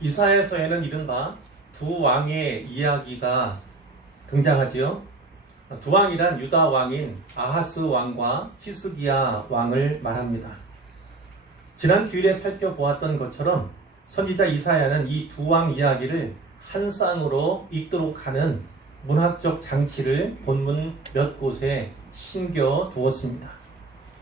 이사야서에는 이른바 두 왕의 이야기가 등장하지요. 두 왕이란 유다 왕인 아하스 왕과 히스기야 왕을 말합니다. 지난 주일에 살펴보았던 것처럼 선지자 이사야는 이 두 왕 이야기를 한 쌍으로 읽도록 하는 문학적 장치를 본문 몇 곳에 신겨 두었습니다.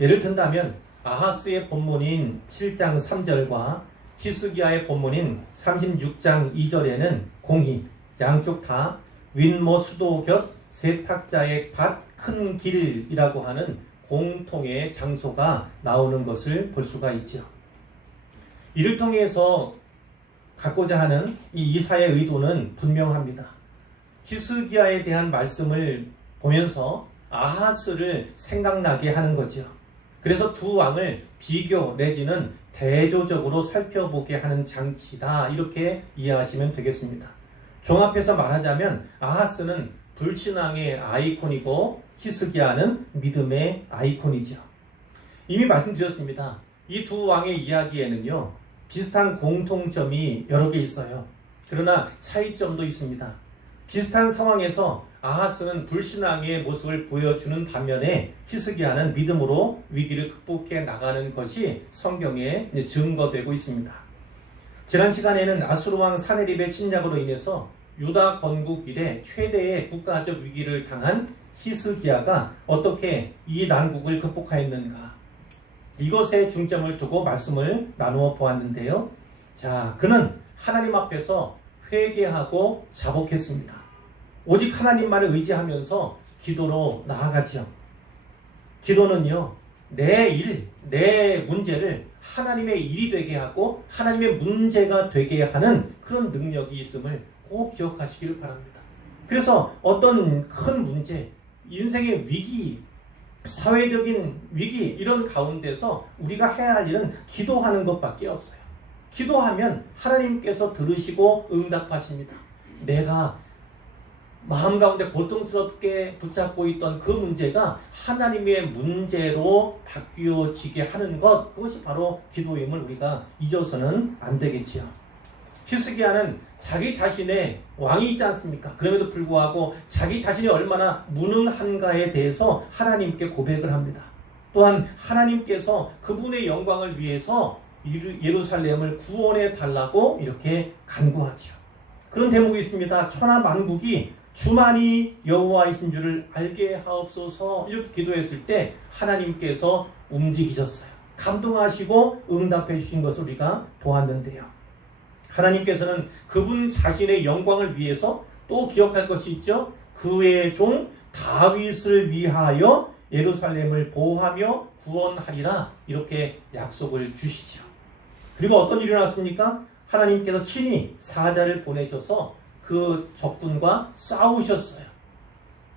예를 든다면 아하스의 본문인 7장 3절과 히스기야의 본문인 36장 2절에는 공히 양쪽 다 윗모 수도 곁 세탁자의 밭 큰 길이라고 하는 공통의 장소가 나오는 것을 볼 수가 있죠. 이를 통해서 갖고자 하는 이 이사야의 의도는 분명합니다. 히스기야에 대한 말씀을 보면서 아하스를 생각나게 하는 거죠. 그래서 두 왕을 비교 내지는 대조적으로 살펴보게 하는 장치다, 이렇게 이해하시면 되겠습니다. 종합해서 말하자면 아하스는 불신앙의 아이콘이고 히스기야는 믿음의 아이콘이죠. 이미 말씀드렸습니다. 이 두 왕의 이야기에는요, 비슷한 공통점이 여러 개 있어요. 그러나 차이점도 있습니다. 비슷한 상황에서 아하스는 불신앙의 모습을 보여주는 반면에 히스기야는 믿음으로 위기를 극복해 나가는 것이 성경에 증거되고 있습니다. 지난 시간에는 아수르 왕 사네립의 침략으로 인해서 유다 건국 이래 최대의 국가적 위기를 당한 히스기야가 어떻게 이 난국을 극복하였는가, 이것에 중점을 두고 말씀을 나누어 보았는데요. 자, 그는 하나님 앞에서 회개하고 자복했습니다. 오직 하나님만을 의지하면서 기도로 나아가지요. 기도는요, 내 문제를 하나님의 일이 되게 하고 하나님의 문제가 되게 하는 그런 능력이 있음을 꼭 기억하시기를 바랍니다. 그래서 어떤 큰 문제, 인생의 위기, 사회적인 위기, 이런 가운데서 우리가 해야 할 일은 기도하는 것밖에 없어요. 기도하면 하나님께서 들으시고 응답하십니다. 내가 마음 가운데 고통스럽게 붙잡고 있던 그 문제가 하나님의 문제로 바뀌어지게 하는 것, 그것이 바로 기도임을 우리가 잊어서는 안 되겠지요. 히스기야는 자기 자신의 왕이 있지 않습니까? 그럼에도 불구하고 자기 자신이 얼마나 무능한가에 대해서 하나님께 고백을 합니다. 또한 하나님께서 그분의 영광을 위해서 예루살렘을 구원해 달라고 이렇게 간구하죠. 그런 대목이 있습니다. 천하 만국이 주만이 여호와이신 줄을 알게 하옵소서, 이렇게 기도했을 때 하나님께서 움직이셨어요. 감동하시고 응답해 주신 것을 우리가 보았는데요. 하나님께서는 그분 자신의 영광을 위해서 또 기억할 것이 있죠. 그의 종 다윗을 위하여 예루살렘을 보호하며 구원하리라, 이렇게 약속을 주시죠. 그리고 어떤 일이 일어났습니까? 하나님께서 친히 사자를 보내셔서 그 적군과 싸우셨어요.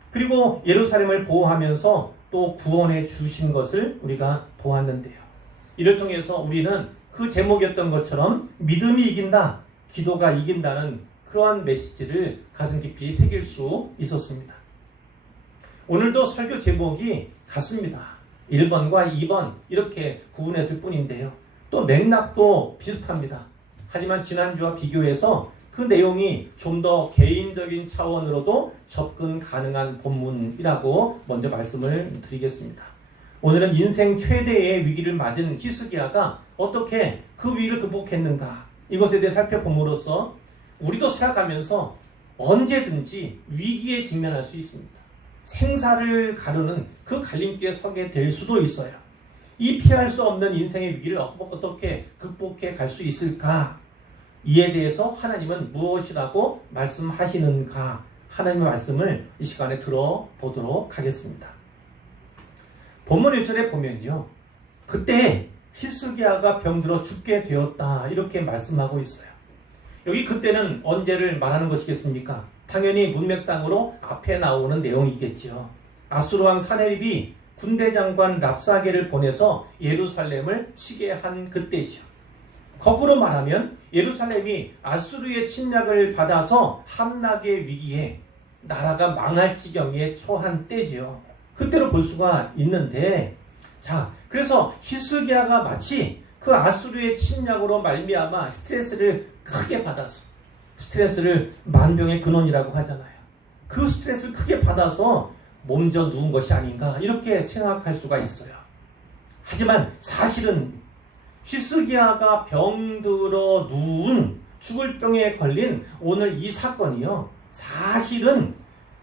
그리고 예루살렘을 보호하면서 또 구원해 주신 것을 우리가 보았는데요. 이를 통해서 우리는 그 제목이었던 것처럼 믿음이 이긴다, 기도가 이긴다는 그러한 메시지를 가슴 깊이 새길 수 있었습니다. 오늘도 설교 제목이 같습니다. 1번과 2번 이렇게 구분했을 뿐인데요. 또 맥락도 비슷합니다. 하지만 지난주와 비교해서 그 내용이 좀 더 개인적인 차원으로도 접근 가능한 본문이라고 먼저 말씀을 드리겠습니다. 오늘은 인생 최대의 위기를 맞은 히스기야가 어떻게 그 위기를 극복했는가, 이것에 대해 살펴봄으로써 우리도 살아가면서 언제든지 위기에 직면할 수 있습니다. 생사를 가르는 그 갈림길에 서게 될 수도 있어요. 이 피할 수 없는 인생의 위기를 어떻게 극복해 갈 수 있을까? 이에 대해서 하나님은 무엇이라고 말씀하시는가? 하나님의 말씀을 이 시간에 들어보도록 하겠습니다. 본문 1절에 보면요, 그때 히스기야가 병들어 죽게 되었다, 이렇게 말씀하고 있어요. 여기 그때는 언제를 말하는 것이겠습니까? 당연히 문맥상으로 앞에 나오는 내용이겠죠. 아수르 왕 사네립이 군대 장관 랍사게를 보내서 예루살렘을 치게 한 그때죠. 거꾸로 말하면 예루살렘이 아수르의 침략을 받아서 함락의 위기에 나라가 망할 지경에 처한 때죠. 그때로 볼 수가 있는데, 자, 그래서 히스기야가 마치 그 아수르의 침략으로 말미암아 스트레스를 크게 받아서, 스트레스를 만병의 근원이라고 하잖아요. 그 스트레스를 크게 받아서 몸져 누운 것이 아닌가 이렇게 생각할 수가 있어요. 하지만 사실은 히스기야가 병들어 누운 죽을 병에 걸린 오늘 이 사건이요, 사실은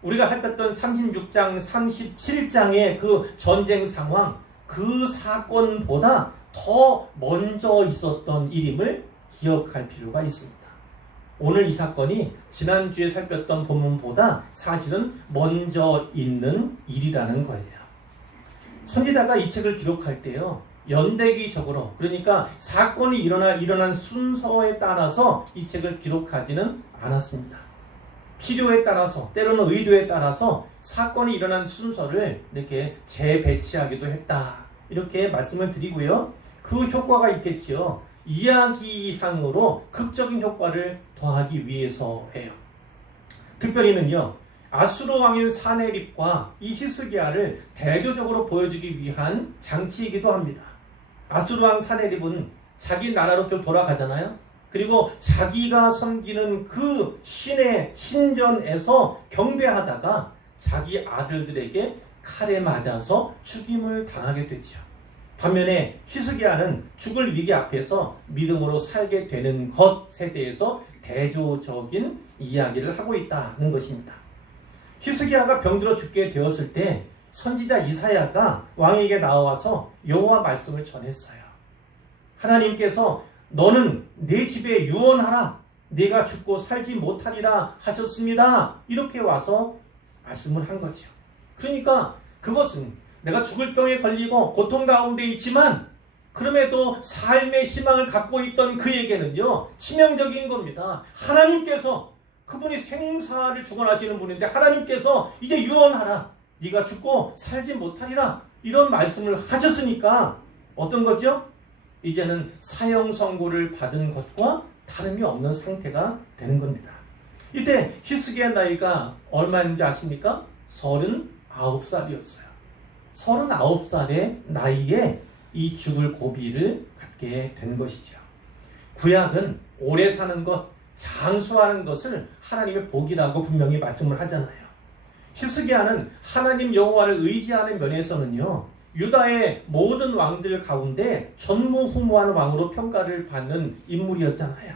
우리가 살폈던 36장, 37장의 그 전쟁 상황, 그 사건보다 더 먼저 있었던 일임을 기억할 필요가 있습니다. 오늘 이 사건이 지난주에 살폈던 본문보다 사실은 먼저 있는 일이라는 거예요. 선지자가 이 책을 기록할 때요, 연대기적으로, 그러니까 사건이 일어난 순서에 따라서 이 책을 기록하지는 않았습니다. 필요에 따라서, 때로는 의도에 따라서 사건이 일어난 순서를 이렇게 재배치하기도 했다, 이렇게 말씀을 드리고요. 그 효과가 있겠지요. 이야기상으로 극적인 효과를 더하기 위해서예요. 특별히는요, 아수르 왕인 사네립과 이 히스기야를 대조적으로 보여주기 위한 장치이기도 합니다. 아수르 왕 사네립은 자기 나라로 돌아가잖아요. 그리고 자기가 섬기는 그 신의 신전에서 경배하다가 자기 아들들에게 칼에 맞아서 죽임을 당하게 되죠. 반면에 히스기야는 죽을 위기 앞에서 믿음으로 살게 되는 것에 대해서 대조적인 이야기를 하고 있다는 것입니다. 히스기야가 병들어 죽게 되었을 때 선지자 이사야가 왕에게 나와서 여호와 말씀을 전했어요. 하나님께서 너는 내 집에 유언하라, 내가 죽고 살지 못하리라 하셨습니다, 이렇게 와서 말씀을 한 거죠. 그러니까 그것은 내가 죽을 병에 걸리고 고통 가운데 있지만 그럼에도 삶의 희망을 갖고 있던 그에게는요, 치명적인 겁니다. 하나님께서, 그분이 생사를 주관하시는 분인데 하나님께서 이제 유언하라, 네가 죽고 살지 못하리라, 이런 말씀을 하셨으니까 어떤 거죠? 이제는 사형 선고를 받은 것과 다름이 없는 상태가 되는 겁니다. 이때 히스기야 나이가 얼마인지 아십니까? 39살이었어요. 39살의 나이에 이 죽을 고비를 갖게 된 것이죠. 구약은 오래 사는 것, 장수하는 것을 하나님의 복이라고 분명히 말씀을 하잖아요. 히스기야는 하나님 여호와를 의지하는 면에서는요, 유다의 모든 왕들 가운데 전무후무한 왕으로 평가를 받는 인물이었잖아요.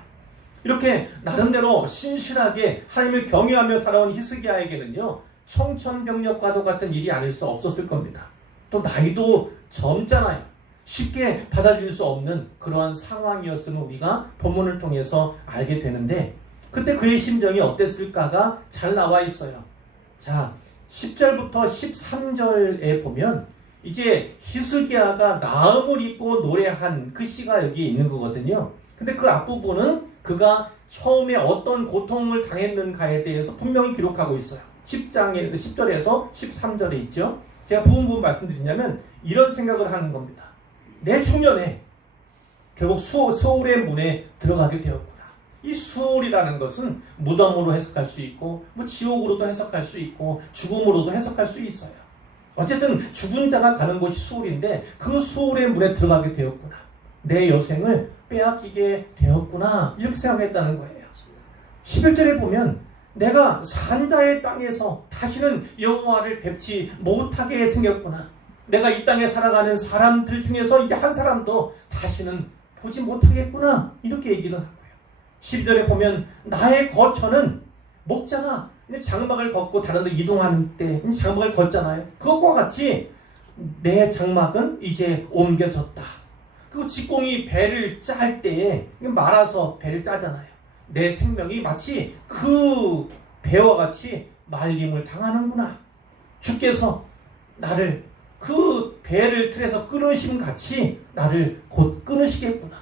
이렇게 나름대로 신실하게 하나님을 경외하며 살아온 히스기야에게는요, 청천벽력과도 같은 일이 아닐 수 없었을 겁니다. 또 나이도 젊잖아요. 쉽게 받아들일 수 없는 그러한 상황이었음을 우리가 본문을 통해서 알게 되는데, 그때 그의 심정이 어땠을까가 잘 나와 있어요. 자, 10절부터 13절에 보면 이제 히스기야가 나음을 입고 노래한 그 시가 여기 있는 거거든요. 근데 그 앞부분은 그가 처음에 어떤 고통을 당했는가에 대해서 분명히 기록하고 있어요. 10절에서 13절에 있죠. 제가 부분 말씀드리냐면 이런 생각을 하는 겁니다. 내 중년에 결국 수월의 문에 들어가게 되었구나. 이 수월이라는 것은 무덤으로 해석할 수 있고, 지옥으로도 해석할 수 있고, 죽음으로도 해석할 수 있어요. 어쨌든 죽은 자가 가는 곳이 수월인데 그 수월의 문에 들어가게 되었구나. 내 여생을 빼앗기게 되었구나, 이렇게 생각했다는 거예요. 11절에 보면 내가 산자의 땅에서 다시는 여호와를 뵙지 못하게 생겼구나. 내가 이 땅에 살아가는 사람들 중에서 이제 한 사람도 다시는 보지 못하겠구나, 이렇게 얘기를 하고요. 12절에 보면 나의 거처는, 목자가 장막을 걷고 다른 데 이동하는 때 장막을 걷잖아요. 그것과 같이 내 장막은 이제 옮겨졌다. 그리고 직공이 배를 짤 때에 말아서 배를 짜잖아요. 내 생명이 마치 그 배와 같이 말림을 당하는구나. 주께서 나를 그 배를 틀에서 끊으심 같이 나를 곧 끊으시겠구나.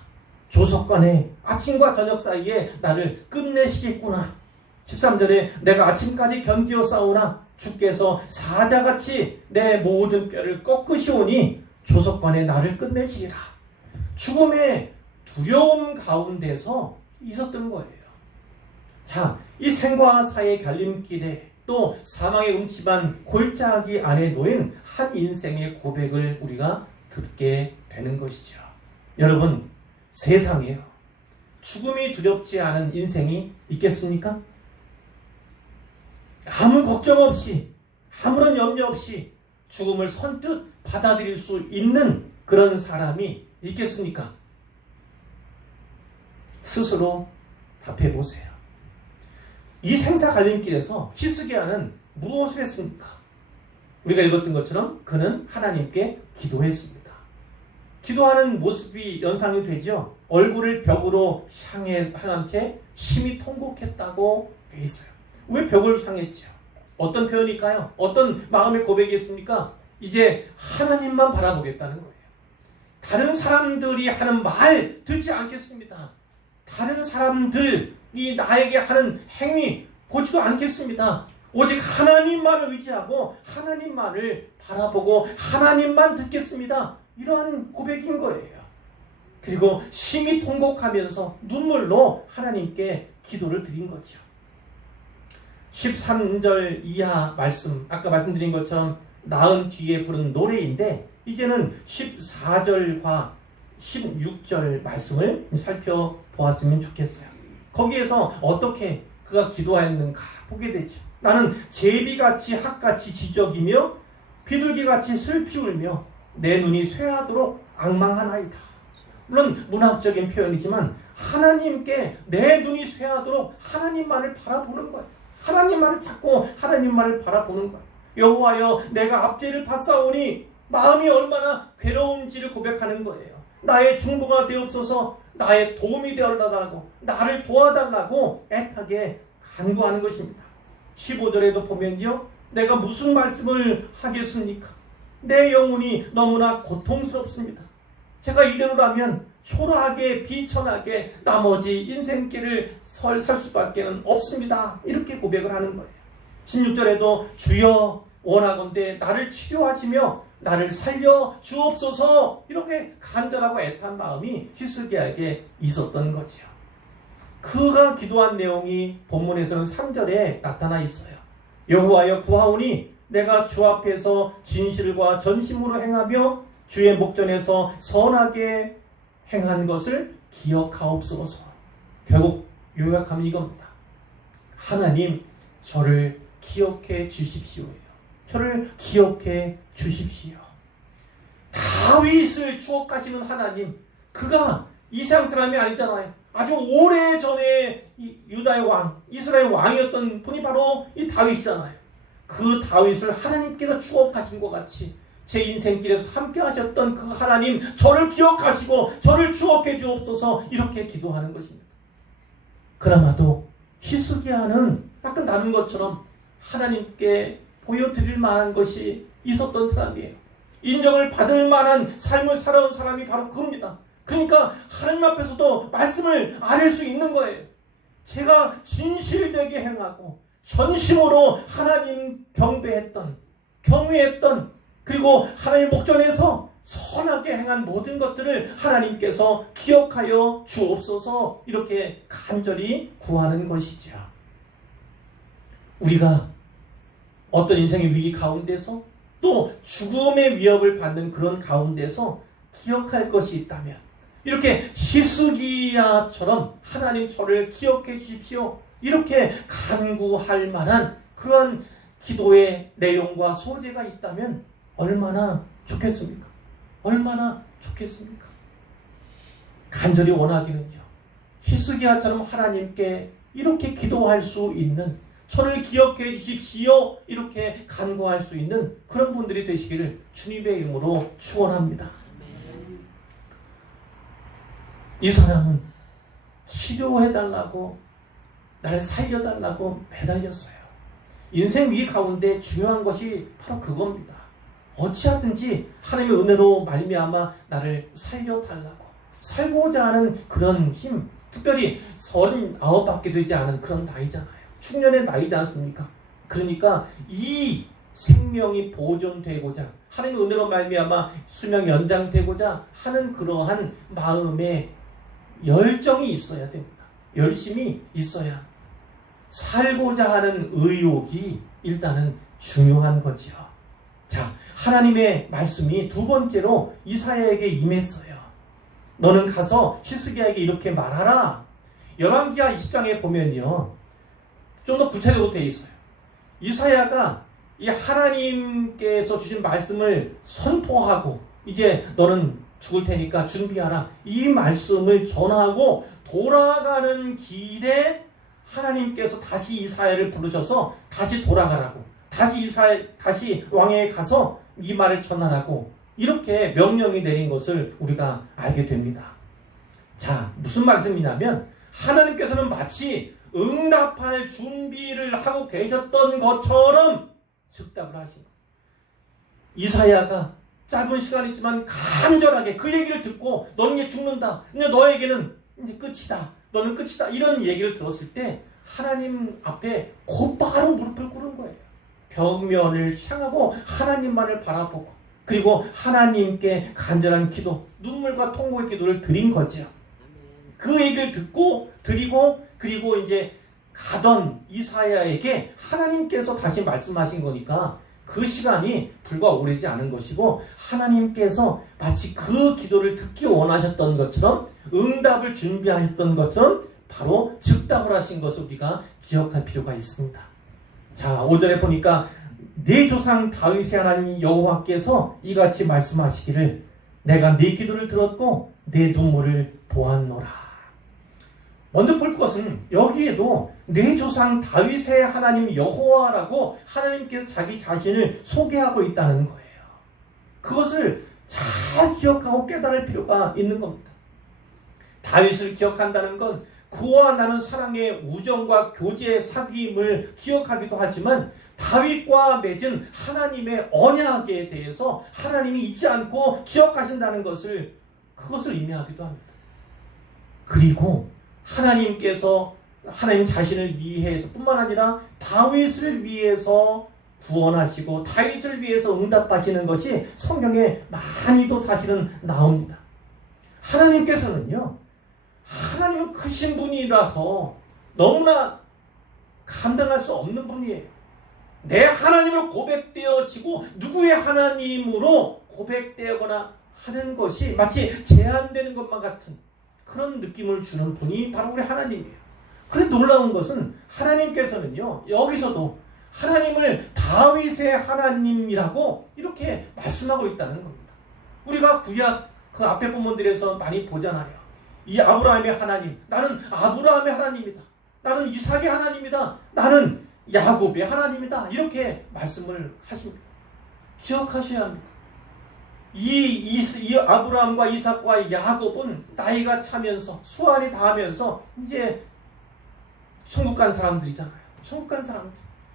조석관에 아침과 저녁 사이에 나를 끝내시겠구나. 13절에 내가 아침까지 견디어 싸우나 주께서 사자같이 내 모든 뼈를 꺾으시오니 조석관에 나를 끝내시리라. 죽음의 두려움 가운데서 있었던 거예요. 자, 이 생과 사의 갈림길에 또 사망의 음침한 골짜기 안에 놓인 한 인생의 고백을 우리가 듣게 되는 것이죠. 여러분, 세상에요, 죽음이 두렵지 않은 인생이 있겠습니까? 아무 걱정 없이, 아무런 염려 없이 죽음을 선뜻 받아들일 수 있는 그런 사람이 있겠습니까? 스스로 답해 보세요. 이 생사 갈림길에서 히스기야는 무엇을 했습니까? 우리가 읽었던 것처럼 그는 하나님께 기도했습니다. 기도하는 모습이 연상이 되죠. 얼굴을 벽으로 향해 한 채 심히 통곡했다고 되어 있어요. 왜 벽을 향했죠? 어떤 표현일까요? 어떤 마음의 고백이었습니까? 이제 하나님만 바라보겠다는 거예요. 다른 사람들이 하는 말 듣지 않겠습니다. 다른 사람들이 나에게 하는 행위 보지도 않겠습니다. 오직 하나님만을 의지하고 하나님만을 바라보고 하나님만 듣겠습니다. 이러한 고백인 거예요. 그리고 심히 통곡하면서 눈물로 하나님께 기도를 드린 거죠. 13절 이하 말씀, 아까 말씀드린 것처럼 나은 뒤에 부른 노래인데 이제는 14절과 16절 말씀을 살펴보았으면 좋겠어요. 거기에서 어떻게 그가 기도하였는가 보게 되죠. 나는 제비같이 핫같이 지적이며 비둘기같이 슬피 울며 내 눈이 쇠하도록 앙망하나이다. 물론 문학적인 표현이지만 하나님께 내 눈이 쇠하도록 하나님만을 바라보는 거예요. 하나님만을 찾고 하나님만을 바라보는 거예요. 여호와여, 내가 압제를 받사오니 마음이 얼마나 괴로운지를 고백하는 거예요. 나의 중보가 되옵소서, 나의 도움이 되어달라고, 나를 도와달라고 애타게 간구하는 것입니다. 15절에도 보면요, 내가 무슨 말씀을 하겠습니까? 내 영혼이 너무나 고통스럽습니다. 제가 이대로라면 초라하게 비천하게 나머지 인생길을 살 수밖에 없습니다. 이렇게 고백을 하는 거예요. 16절에도 주여 원하건대 나를 치료하시며 나를 살려 주옵소서, 이렇게 간절하고 애탄 마음이 히스기야에게 있었던 거죠. 그가 기도한 내용이 본문에서는 3절에 나타나 있어요. 여호와여 구하오니 내가 주 앞에서 진실과 전심으로 행하며 주의 목전에서 선하게 행한 것을 기억하옵소서. 결국 요약하면 이겁니다. 하나님, 저를 기억해 주십시오예요. 저를 기억해 주십시오. 다윗을 추억하시는 하나님, 그가 이스라엘 사람이 아니잖아요. 아주 오래전에 유다의 왕, 이스라엘 왕이었던 분이 바로 이 다윗이잖아요. 그 다윗을 하나님께서 추억하신 것 같이 제 인생길에서 함께 하셨던 그 하나님, 저를 기억하시고 저를 추억해 주옵소서, 이렇게 기도하는 것입니다. 그나마도 히스기야는 아까 나눈 것처럼 하나님께 보여드릴 만한 것이 있었던 사람이에요. 인정을 받을 만한 삶을 살아온 사람이 바로 그겁니다. 그러니까 하나님 앞에서도 말씀을 아뢰 수 있는 거예요. 제가 진실되게 행하고 전심으로 하나님 경외했던 그리고 하나님 목전에서 선하게 행한 모든 것들을 하나님께서 기억하여 주옵소서, 이렇게 간절히 구하는 것이죠. 우리가 어떤 인생의 위기 가운데서 또 죽음의 위협을 받는 그런 가운데서 기억할 것이 있다면 이렇게 히스기야처럼 하나님, 저를 기억해 주십시오, 이렇게 간구할 만한 그런 기도의 내용과 소재가 있다면 얼마나 좋겠습니까? 얼마나 좋겠습니까? 간절히 원하기는요, 히스기야처럼 하나님께 이렇게 기도할 수 있는, 저를 기억해 주십시오, 이렇게 간구할 수 있는 그런 분들이 되시기를 주님의 이름으로 축원합니다. 이 사람은 치료해달라고, 날 살려달라고 매달렸어요. 인생 위기 가운데 중요한 것이 바로 그겁니다. 어찌하든지 하나님의 은혜로 말미암아 나를 살려달라고, 살고자 하는 그런 힘, 특별히 39밖에 되지 않은 그런 나이잖아요. 중년의 나이지 않습니까? 그러니까 이 생명이 보존되고자, 하나님의 은혜로 말미암아 수명 연장되고자 하는 그러한 마음의 열정이 있어야 됩니다. 열심히 있어야, 살고자 하는 의욕이 일단은 중요한 거지요. 자, 하나님의 말씀이 두 번째로 이사야에게 임했어요. 너는 가서 히스기야에게 이렇게 말하라. 열왕기하 20장에 보면요, 좀 더 구체적으로 되어 있어요. 이사야가 이 하나님께서 주신 말씀을 선포하고 이제 너는 죽을 테니까 준비하라, 이 말씀을 전하고 돌아가는 길에 하나님께서 다시 이사야를 부르셔서 다시 돌아가라고, 다시 왕에게 가서 이 말을 전하라고 이렇게 명령이 내린 것을 우리가 알게 됩니다. 자, 무슨 말씀이냐면 하나님께서는 마치 응답할 준비를 하고 계셨던 것처럼 즉답을 하신 거예요. 이사야가 짧은 시간이지만 간절하게 그 얘기를 듣고 너는 이제 죽는다, 근데 너에게는 이제 끝이다, 너는 끝이다, 이런 얘기를 들었을 때 하나님 앞에 곧바로 무릎을 꿇은 거예요. 벽면을 향하고 하나님만을 바라보고 그리고 하나님께 간절한 기도, 눈물과 통곡의 기도를 드린 거죠. 그 얘기를 듣고 드리고 그리고 이제 가던 이사야에게 하나님께서 다시 말씀하신 거니까 그 시간이 불과 오래지 않은 것이고 하나님께서 마치 그 기도를 듣기 원하셨던 것처럼 응답을 준비하셨던 것처럼 바로 즉답을 하신 것을 우리가 기억할 필요가 있습니다. 자, 5절에 보니까 내 조상 다윗의 하나님 여호와께서 이같이 말씀하시기를 내가 네 기도를 들었고 내 눈물을 보았노라. 먼저 볼 것은 여기에도 내 조상 다윗의 하나님 여호와라고 하나님께서 자기 자신을 소개하고 있다는 거예요. 그것을 잘 기억하고 깨달을 필요가 있는 겁니다. 다윗을 기억한다는 건 그와 나는 사랑의 우정과 교제의 사귐을 기억하기도 하지만 다윗과 맺은 하나님의 언약에 대해서 하나님이 잊지 않고 기억하신다는 것을 그것을 의미하기도 합니다. 그리고 하나님께서 하나님 자신을 위해서 뿐만 아니라 다윗을 위해서 구원하시고 다윗을 위해서 응답하시는 것이 성경에 많이도 사실은 나옵니다. 하나님께서는요, 하나님은 크신 분이라서 너무나 감당할 수 없는 분이에요. 내 하나님으로 고백되어지고 누구의 하나님으로 고백되거나 하는 것이 마치 제한되는 것만 같은 그런 느낌을 주는 분이 바로 우리 하나님이에요. 그런데 놀라운 것은 하나님께서는요, 여기서도 하나님을 다윗의 하나님이라고 이렇게 말씀하고 있다는 겁니다. 우리가 구약 그 앞에 본문들에서 많이 보잖아요. 이 아브라함의 하나님, 나는 아브라함의 하나님이다, 나는 이삭의 하나님이다, 나는 야곱의 하나님이다, 이렇게 말씀을 하십니다. 기억하셔야 합니다. 이 아브라함과 이삭과 야곱은 나이가 차면서 수완이 닿으면서 이제 천국 간 사람들이잖아요. 천국 간 사람들.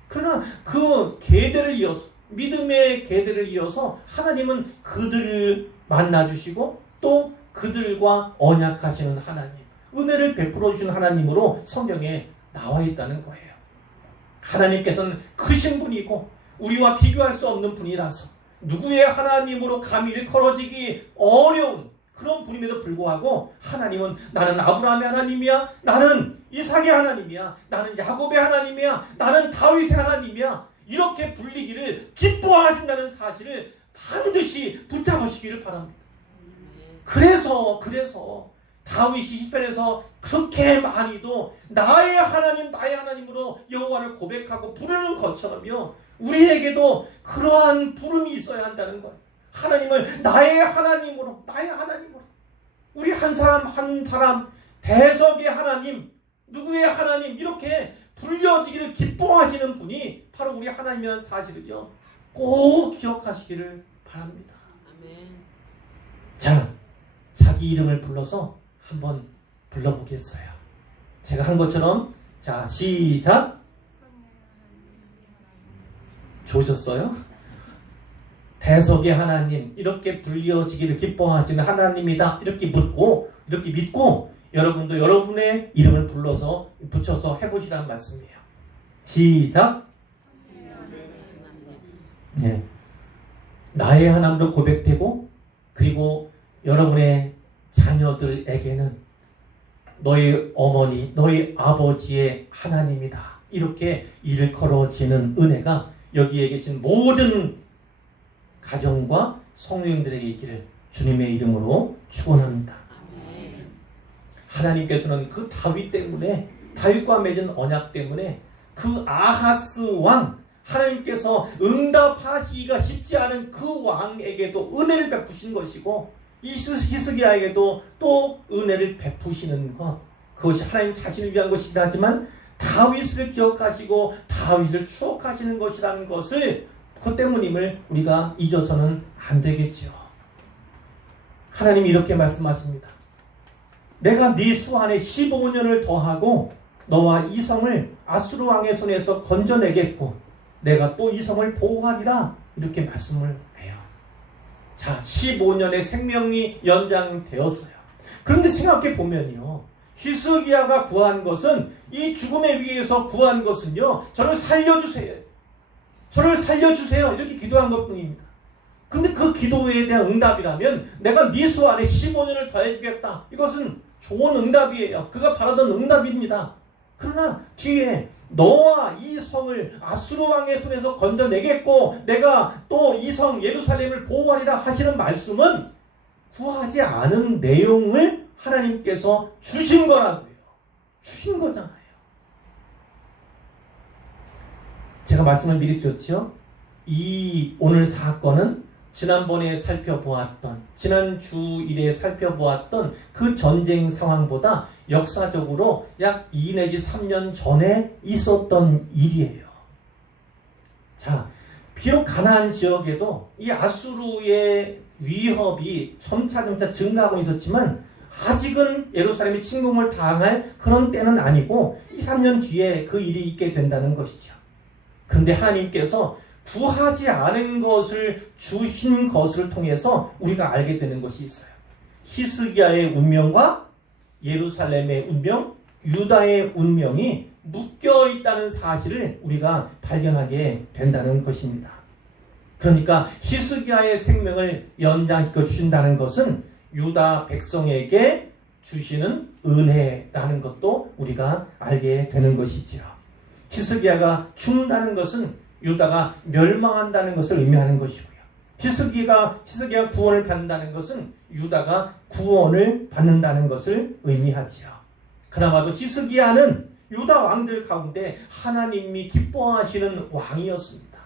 그러나 그 계대를 이어서, 믿음의 계대를 이어서 하나님은 그들을 만나주시고 또 그들과 언약하시는 하나님, 은혜를 베풀어 주시는 하나님으로 성경에 나와 있다는 거예요. 하나님께서는 크신 분이고 우리와 비교할 수 없는 분이라서 누구의 하나님으로 감히 일컬어지기 어려운 그런 분임에도 불구하고 하나님은 나는 아브라함의 하나님이야, 나는 이삭의 하나님이야, 나는 야곱의 하나님이야, 나는 다윗의 하나님이야, 이렇게 불리기를 기뻐하신다는 사실을 반드시 붙잡으시기를 바랍니다. 그래서 다윗이 시편에서 그렇게 많이도 나의 하나님, 나의 하나님으로 여호와를 고백하고 부르는 것처럼요, 우리에게도 그러한 부름이 있어야 한다는 거예요. 하나님을 나의 하나님으로, 나의 하나님으로. 우리 한 사람 한 사람 대적의 하나님, 누구의 하나님, 이렇게 불려지기를 기뻐하시는 분이 바로 우리 하나님이라는 사실을요, 꼭 기억하시기를 바랍니다. 아멘. 자, 자기 이름을 불러서 한번 불러보겠어요. 제가 한 것처럼. 자, 시작. 좋으셨어요? 대속의 하나님, 이렇게 불려지기를 기뻐하시는 하나님이다, 이렇게 묻고 이렇게 믿고 여러분도 여러분의 이름을 불러서 붙여서 해보시라는 말씀이에요. 시작. 네. 나의 하나님으로 고백되고 그리고 여러분의 자녀들에게는 너희 어머니, 너희 아버지의 하나님이다, 이렇게 일컬어지는 은혜가 여기에 계신 모든 가정과 성도님들에게 있기를 주님의 이름으로 축원합니다. 하나님께서는 그 다윗 때문에, 다윗과 맺은 언약 때문에 그 아하스 왕, 하나님께서 응답하시기가 쉽지 않은 그 왕에게도 은혜를 베푸신 것이고, 이 히스기야에게도 또 은혜를 베푸시는 것, 그것이 하나님 자신을 위한 것이긴 하지만 다윗을 기억하시고 다윗을 추억하시는 것이라는 것을, 그 때문임을 우리가 잊어서는 안 되겠지요. 하나님이 이렇게 말씀하십니다. 내가 네 수 안에 15년을 더하고 너와 이 성을 아수르 왕의 손에서 건져내겠고 내가 또 이 성을 보호하리라, 이렇게 말씀을 해요. 자, 15년의 생명이 연장되었어요. 그런데 생각해 보면요, 히스기야가 구한 것은, 이 죽음의 위에서 구한 것은요, 저를 살려주세요, 저를 살려주세요, 이렇게 기도한 것뿐입니다. 근데 그 기도에 대한 응답이라면 내가 네 수 안에 15년을 더해주겠다, 이것은 좋은 응답이에요. 그가 바라던 응답입니다. 그러나 뒤에 너와 이 성을 아수르 왕의 손에서 건져내겠고 내가 또 이 성 예루살렘을 보호하리라 하시는 말씀은 구하지 않은 내용을 하나님께서 주신 거라고요. 주신 거잖아요. 제가 말씀을 미리 드렸죠. 이 오늘 사건은 지난번에 살펴보았던, 지난 주일에 살펴보았던 그 전쟁 상황보다 역사적으로 약 2 내지 3년 전에 있었던 일이에요. 자, 비록 가나안 지역에도 이 아수르의 위협이 점차 증가하고 있었지만 아직은 예루살렘이 침공을 당할 그런 때는 아니고 2, 3년 뒤에 그 일이 있게 된다는 것이죠. 그런데 하나님께서 구하지 않은 것을 주신 것을 통해서 우리가 알게 되는 것이 있어요. 히스기야의 운명과 예루살렘의 운명, 유다의 운명이 묶여 있다는 사실을 우리가 발견하게 된다는 것입니다. 그러니까 히스기야의 생명을 연장시켜 주신다는 것은 유다 백성에게 주시는 은혜라는 것도 우리가 알게 되는 것이지요. 히스기야가 죽는다는 것은 유다가 멸망한다는 것을 의미하는 것이고요. 히스기야가 구원을 받는다는 것은 유다가 구원을 받는다는 것을 의미하지요. 그나마도 히스기야는 유다 왕들 가운데 하나님이 기뻐하시는 왕이었습니다.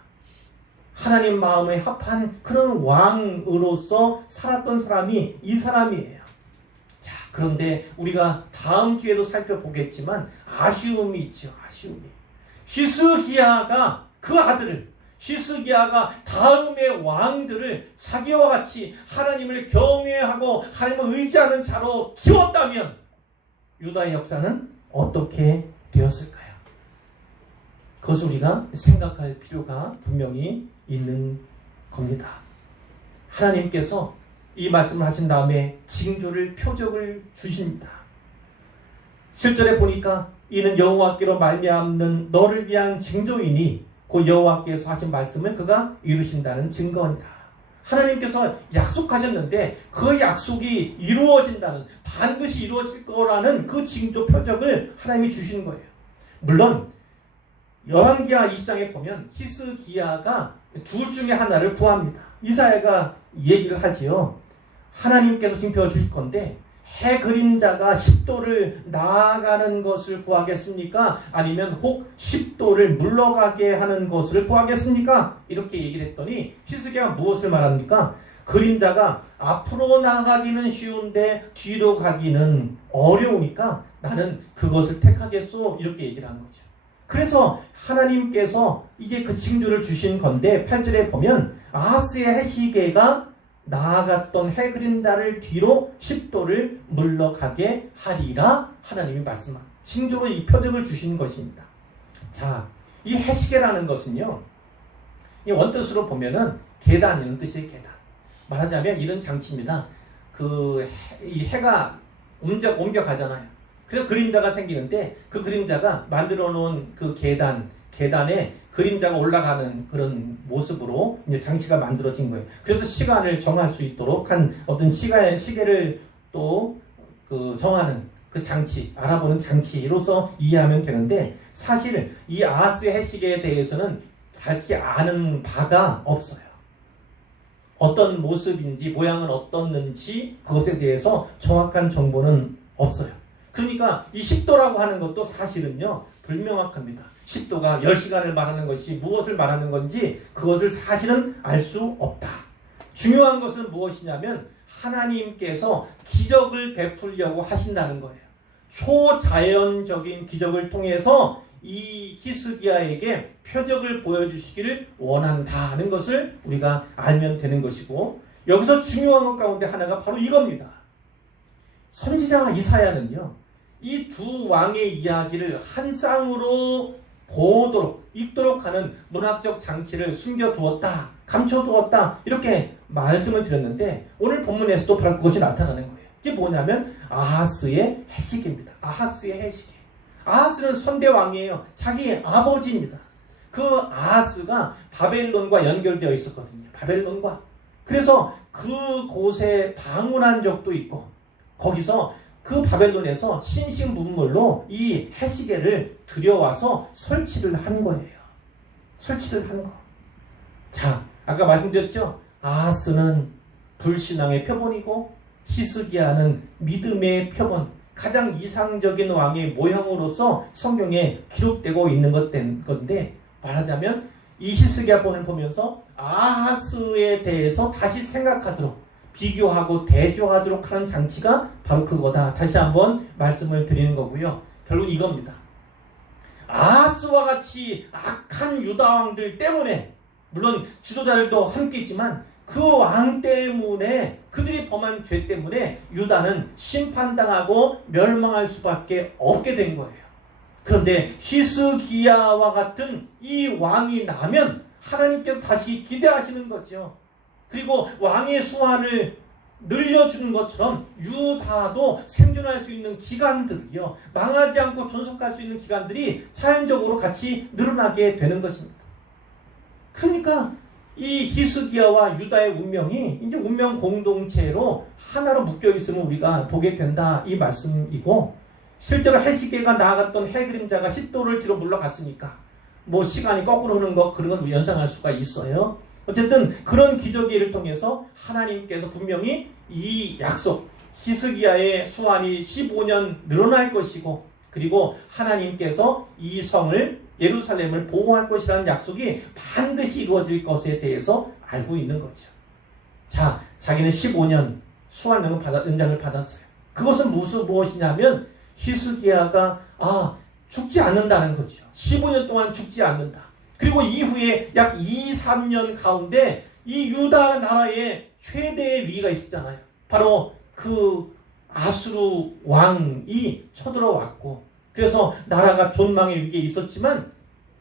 하나님 마음에 합한 그런 왕으로서 살았던 사람이 이 사람이에요. 자, 그런데 우리가 다음 주에도 살펴보겠지만 아쉬움이 있죠. 아쉬움이. 히스기야가 그 아들을, 히스기야가 다음의 왕들을 자기와 같이 하나님을 경외하고 하나님을 의지하는 자로 키웠다면 유다의 역사는 어떻게 되었을까요? 그것을 우리가 생각할 필요가 분명히 있는 겁니다. 하나님께서 이 말씀을 하신 다음에 징조를, 표적을 주십니다. 7절에 보니까 이는 여호와께로 말미암는 너를 위한 징조이니 그 여호와께서 하신 말씀을 그가 이루신다는 증거니라. 하나님께서 약속하셨는데 그 약속이 이루어진다는, 반드시 이루어질 거라는 그 징조, 표적을 하나님이 주신 거예요. 물론 열왕기하 20장에 보면 히스기야가 둘 중에 하나를 구합니다. 이사야가 얘기를 하지요. 하나님께서 징표 주실 건데 해 그림자가 10도를 나아가는 것을 구하겠습니까? 아니면 혹 10도를 물러가게 하는 것을 구하겠습니까? 이렇게 얘기를 했더니 히스기야가 무엇을 말합니까? 그림자가 앞으로 나가기는 쉬운데 뒤로 가기는 어려우니까 나는 그것을 택하겠소, 이렇게 얘기를 한 거죠. 그래서 하나님께서 이제 그 징조를 주신 건데 8절에 보면 아하스의 해시계가 나아갔던 해 그림자를 뒤로 10도를 물러가게 하리라, 하나님이 말씀한 징조로 이 표적을 주신 것입니다. 자, 이 해시계라는 것은요, 이 원뜻으로 보면은 계단이라는 뜻이에요. 계단. 말하자면 이런 장치입니다. 이 해가 옮겨가잖아요. 그래서 그림자가 생기는데 그 그림자가 만들어 놓은 그 계단에 그림자가 올라가는 그런 모습으로 이제 장치가 만들어진 거예요. 그래서 시간을 정할 수 있도록 한 어떤 시계를 또 정하는 그 장치, 알아보는 장치로서 이해하면 되는데, 사실 이 아하스의 해시계에 대해서는 밝히 아는 바가 없어요. 어떤 모습인지 모양은 어떻는지 그것에 대해서 정확한 정보는 없어요. 그러니까 이 10도라고 하는 것도 사실은요 불명확합니다. 10도가 10시간을 말하는 것이 무엇을 말하는 건지 그것을 사실은 알 수 없다. 중요한 것은 무엇이냐면 하나님께서 기적을 베풀려고 하신다는 거예요. 초자연적인 기적을 통해서 이 히스기야에게 표적을 보여주시기를 원한다는 것을 우리가 알면 되는 것이고, 여기서 중요한 것 가운데 하나가 바로 이겁니다. 선지자 이사야는요 이 두 왕의 이야기를 한 쌍으로 보도록 읽도록 하는 문학적 장치를 숨겨두었다, 감춰두었다, 이렇게 말씀을 드렸는데 오늘 본문에서도 바로 그것이 나타나는 거예요. 이게 뭐냐면 아하스의 해시계입니다. 아하스의 해시계. 아하스는 선대왕이에요. 자기 아버지입니다. 그 아하스가 바벨론과 연결되어 있었거든요. 바벨론과. 그래서 그곳에 방문한 적도 있고, 거기서 그 바벨론에서 신신문물로 이 해시계를 들여와서 설치를 한 거예요. 설치를 한 거. 자, 아까 말씀드렸죠? 아하스는 불신앙의 표본이고 히스기야는 믿음의 표본, 가장 이상적인 왕의 모형으로서 성경에 기록되고 있는 건데, 말하자면 이 히스기야본을 보면서 아하스에 대해서 다시 생각하도록, 비교하고 대조하도록 하는 장치가 바로 그거다. 다시 한번 말씀을 드리는 거고요. 결국 이겁니다. 아하스와 같이 악한 유다 왕들 때문에, 물론 지도자들도 함께지만 그 왕 때문에, 그들이 범한 죄 때문에 유다는 심판당하고 멸망할 수밖에 없게 된 거예요. 그런데 히스기야와 같은 이 왕이 나면 하나님께서 다시 기대하시는 거죠. 그리고 왕의 수완을 늘려주는 것처럼 유다도 생존할 수 있는 기간들이요, 망하지 않고 존속할 수 있는 기간들이 자연적으로 같이 늘어나게 되는 것입니다. 그러니까 이 히스기야와 유다의 운명이 이제 운명 공동체로 하나로 묶여 있음을 우리가 보게 된다, 이 말씀이고, 실제로 해시계가 나아갔던 해 그림자가 10도를 뒤로 물러갔으니까 뭐 시간이 거꾸로 흐르는 거, 그런 걸 연상할 수가 있어요. 어쨌든 그런 기적의 일을 통해서 하나님께서 분명히 이 약속, 히스기야의 수완이 15년 늘어날 것이고, 그리고 하나님께서 이 성을, 예루살렘을 보호할 것이라는 약속이 반드시 이루어질 것에 대해서 알고 있는 거죠. 자, 자기는 15년 수완 연장을 받았어요. 그것은 무엇이냐면 히스기야가 죽지 않는다는 거죠. 15년 동안 죽지 않는다. 그리고 이후에 약 2, 3년 가운데 이 유다 나라의 최대의 위기가 있었잖아요. 바로 그 아수르 왕이 쳐들어왔고, 그래서 나라가 존망의 위기에 있었지만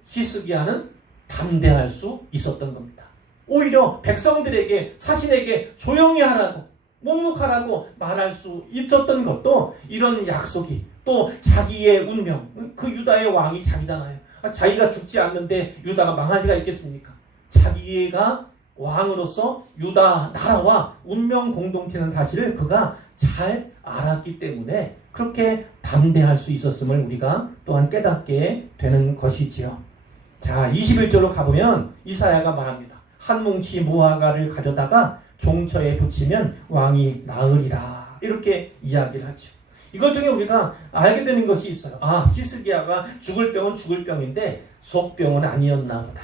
히스기야는 담대할 수 있었던 겁니다. 오히려 백성들에게, 사신에게 조용히 하라고, 묵묵하라고 말할 수 있었던 것도 이런 약속이, 또 자기의 운명, 그 유다의 왕이 자기잖아요. 자기가 죽지 않는데 유다가 망할 리가 있겠습니까? 자기가 왕으로서 유다 나라와 운명 공동체는 사실을 그가 잘 알았기 때문에 그렇게 담대할 수 있었음을 우리가 또한 깨닫게 되는 것이지요. 자, 21절로 가보면 이사야가 말합니다. 한 뭉치 무화과를 가져다가 종처에 붙이면 왕이 나으리라, 이렇게 이야기를 하죠. 이걸 통해 우리가 알게 되는 것이 있어요. 히스기야가 죽을 병은 죽을 병인데 속병은 아니었나 보다.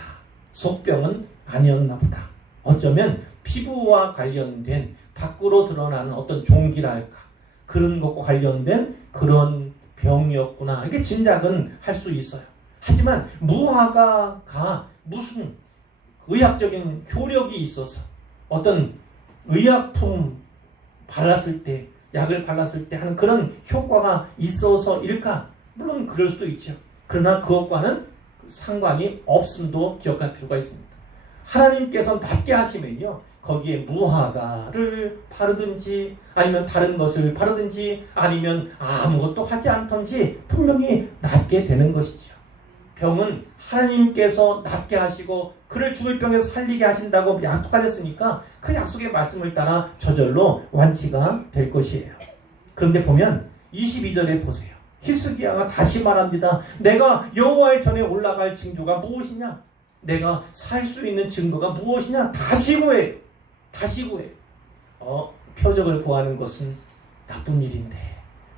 속병은 아니었나 보다. 어쩌면 피부와 관련된, 밖으로 드러나는 어떤 종기랄까, 그런 것과 관련된 그런 병이었구나, 이렇게 짐작은 할 수 있어요. 하지만 무화과가 무슨 의학적인 효력이 있어서 어떤 의약품 발랐을 때, 약을 발랐을 때 하는 그런 효과가 있어서일까? 물론 그럴 수도 있죠. 그러나 그것과는 상관이 없음도 기억할 필요가 있습니다. 하나님께서 낫게 하시면요, 거기에 무화과를 바르든지 아니면 다른 것을 바르든지 아니면 아무것도 하지 않든지 분명히 낫게 되는 것이죠. 병은 하나님께서 낫게 하시고 그를 죽을 병에서 살리게 하신다고 약속하셨으니까 그 약속의 말씀을 따라 저절로 완치가 될 것이에요. 그런데 보면 22절에 보세요. 히스기야가 다시 말합니다. 내가 여호와의 전에 올라갈 징조가 무엇이냐? 내가 살 수 있는 증거가 무엇이냐? 다시 구해. 다시 구해. 표적을 구하는 것은 나쁜 일인데